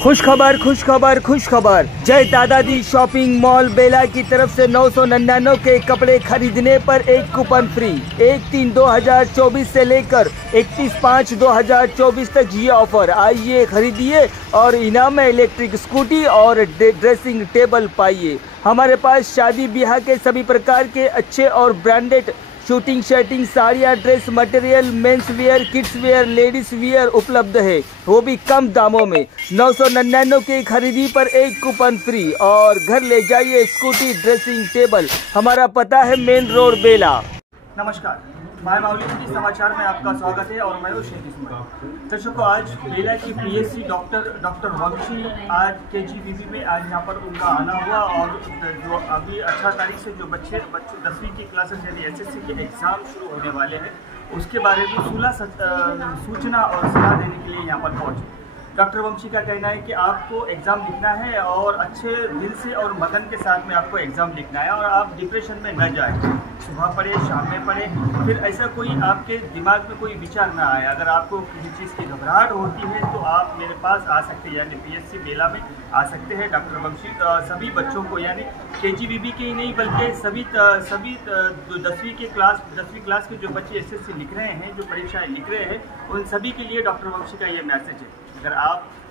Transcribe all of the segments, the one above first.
खुश खबर। जय दादाजी शॉपिंग मॉल बेला की तरफ से 999 के कपड़े खरीदने पर एक कूपन फ्री। 1/3/2024 से लेकर 31/5/2024 तक ये ऑफर। आइए खरीदिए और इनाम में इलेक्ट्रिक स्कूटी और ड्रेसिंग टेबल पाइए। हमारे पास शादी ब्याह के सभी प्रकार के अच्छे और ब्रांडेड शूटिंग शर्टिंग साड़ियाँ, dress material, men's wear, kids where, ladies wear उपलब्ध है, वो भी कम दामों में। 999 की खरीदी पर एक कूपन फ्री और घर ले जाइए स्कूटी ड्रेसिंग टेबल। हमारा पता है मेन रोड बेला। नमस्कार, माय माउली की समाचार में आपका स्वागत है और मैं हूं शेख इस्माइल। दर्शकों, आज बेला की पीएससी डॉक्टर वंशी आज केजीबीवी में आज यहाँ पर उनका आना हुआ और जो अभी 18 तारीख से जो बच्चे 10वीं की क्लासेस यानी एसएससी के एग्ज़ाम शुरू होने वाले हैं उसके बारे में सूचना और सलाह देने के लिए यहाँ पर पहुँचे। डॉक्टर वंशी का कहना है कि आपको एग्ज़ाम लिखना है और अच्छे दिल से और मगन के साथ में आपको एग्ज़ाम लिखना है और आप डिप्रेशन में न जाए। सुबह पढ़े, शाम में पढ़े, फिर ऐसा कोई आपके दिमाग में कोई विचार ना आए। अगर आपको किसी चीज़ की घबराहट होती है तो आप मेरे पास आ सकते हैं, यानी पीएससी बेला में आ सकते हैं। डॉक्टर वंशी सभी बच्चों को, यानी केजीबीवी के ही नहीं बल्कि सभी 10वीं क्लास के जो बच्चे एसएससी लिख रहे हैं, जो परीक्षाएँ लिख रहे हैं, उन सभी के लिए डॉक्टर वंशी का ये मैसेज है। अगर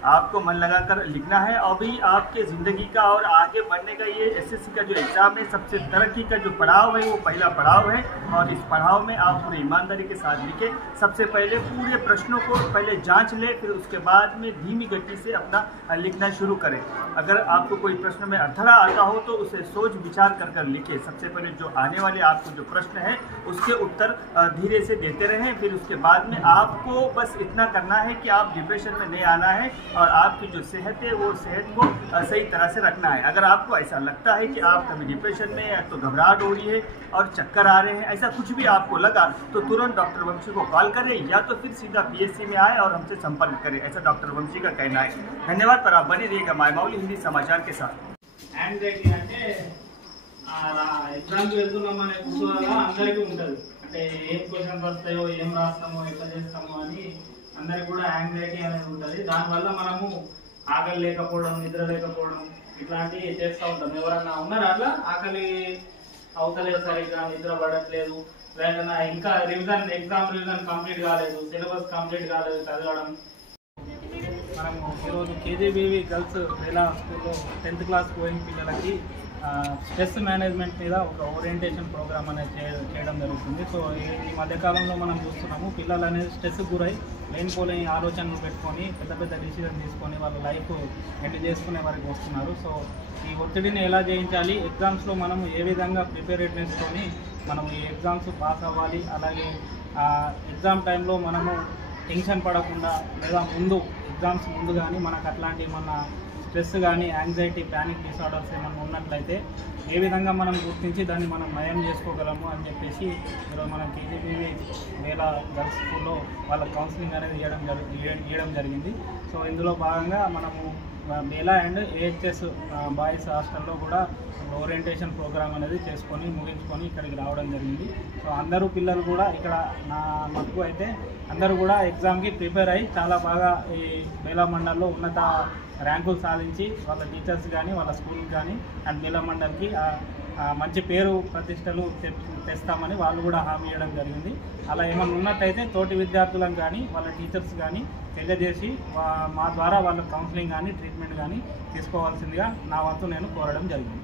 आपको मन लगाकर लिखना है, अभी आपके ज़िंदगी का और आगे बढ़ने का ये एसएससी का जो एग्ज़ाम है, सबसे तरक्की का जो पड़ाव है वो पहला पड़ाव है और इस पड़ाव में आप पूरी ईमानदारी के साथ लिखें। सबसे पहले पूरे प्रश्नों को पहले जांच लें, फिर उसके बाद में धीमी गति से अपना लिखना शुरू करें। अगर आपको कोई प्रश्न में अड़थड़ा आता हो तो उसे सोच विचार कर लिखें। सबसे पहले जो आने वाले आपको जो प्रश्न है उसके उत्तर धीरे से देते रहें। फिर उसके बाद में आपको बस इतना करना है कि आप डिप्रेशन में नहीं आना है और आपकी जो सेहत है वो सेहत को सही तरह से रखना है। अगर आपको ऐसा लगता है कि आप कभी डिप्रेशन में या तो घबराहट हो रही है और चक्कर आ रहे हैं, ऐसा कुछ भी आपको लगा तो तुरंत डॉक्टर वंशी को कॉल करें या तो फिर सीधा पीएससी में आए और हमसे संपर्क करें, ऐसा डॉक्टर वंशी का कहना है। धन्यवाद। पर आप बने रहिएगा माय माउली हिंदी समाचार के साथ। యాంగ్జైటీ అంటే ఎగ్జామ్కి వెళ్తున్నాం అనే కుతూహలం అందరికీ ఉంటుంది. అంటే ఏం క్వశ్చన్స్ వస్తాయో, ఏం రాస్తామో, ఎట్లా చేస్తామో అని అందరికి కూడా యాంగ్జైటీ అనేది ఉంటుంది. దానివల్ల మనము ఆకలి లేకపోవడం, నిద్ర లేకపోవడం ఇట్లాంటివి చేస్తూ ఉంటాం. ఎవరన్నా ఉన్నారా అట్లా ఆకలి అవతలేదు, సరిగ్గా నిద్ర పడట్లేదు, లేకపోతే ఇంకా ఎగ్జామ్ రివిజన్ కంప్లీట్ కాలేదు, సిలబస్ కంప్లీట్ కాలేదు చదవడం. మనము ఈరోజు కేజీబీవీ గర్ల్స్ బేలా స్కూల్లో 10th క్లాస్ గోయింగ్ పిల్లలకి స్ట్రెస్ మేనేజ్మెంట్ మీద ఒక ఓరియంటేషన్ ప్రోగ్రామ్ అనేది చేయడం జరుగుతుంది. సో ఈ మధ్యకాలంలో మనం చూస్తున్నాము పిల్లలు అనేది స్ట్రెస్కి గురై లేనిపోలేని ఆలోచనలు పెట్టుకొని పెద్ద డిసిజన్ తీసుకొని వాళ్ళ లైఫ్ ఎండ్ చేసుకునే వరకు వస్తున్నారు. సో ఈ ఒత్తిడిని ఎలా జయించాలి, ఎగ్జామ్స్లో మనం ఏ విధంగా ప్రిపేర్డ్నెస్తోని మనం ఈ ఎగ్జామ్స్ పాస్ అవ్వాలి, అలాగే ఎగ్జామ్ టైంలో మనము టెన్షన్ పడకుండా లేదా ఎగ్జామ్స్ ముందు కానీ మనకు అట్లాంటి మన స్ట్రెస్ కానీ యాంగ్జైటీ, ప్యానిక్ డిసార్డర్స్ ఏమన్నా ఉన్నట్లయితే ఏ విధంగా మనం గుర్తించి దాన్ని మనం నయం చేసుకోగలము అని చెప్పేసి ఈరోజు మనం కేజీబీవీ బేలా గర్ల్స్ స్కూల్లో వాళ్ళ కౌన్సిలింగ్ అనేది ఇవ్వడం జరిగింది. సో ఇందులో భాగంగా మనము బేలా అండ్ ఏహెచ్ఎస్ బాయ్స్ హాస్టల్లో కూడా ఓరియంటేషన్ ప్రోగ్రామ్ అనేది ముగించుకొని ఇక్కడికి రావడం జరిగింది. సో అందరూ పిల్లలు కూడా ఇక్కడ నా మటుకు అయితే అందరూ కూడా ఎగ్జామ్కి ప్రిపేర్ అయ్యి చాలా బాగా ఈ బేలా మండల్లో ఉన్నత ర్యాంకులు సాధించి వాళ్ళ టీచర్స్ కానీ వాళ్ళ స్కూల్కి కానీ అండ్ బేలా మండల్కి మంచి పేరు ప్రతిష్టలు తెస్తామని వాళ్ళు కూడా హామీ ఇవ్వడం జరిగింది. అలా ఏమైనా ఉన్నట్టయితే తోటి విద్యార్థులను కానీ వాళ్ళ టీచర్స్ కానీ తెలియజేసి మా ద్వారా వాళ్ళ కౌన్సిలింగ్ కానీ ట్రీట్మెంట్ కానీ తీసుకోవాల్సిందిగా నా వంతు నేను కోరడం జరిగింది.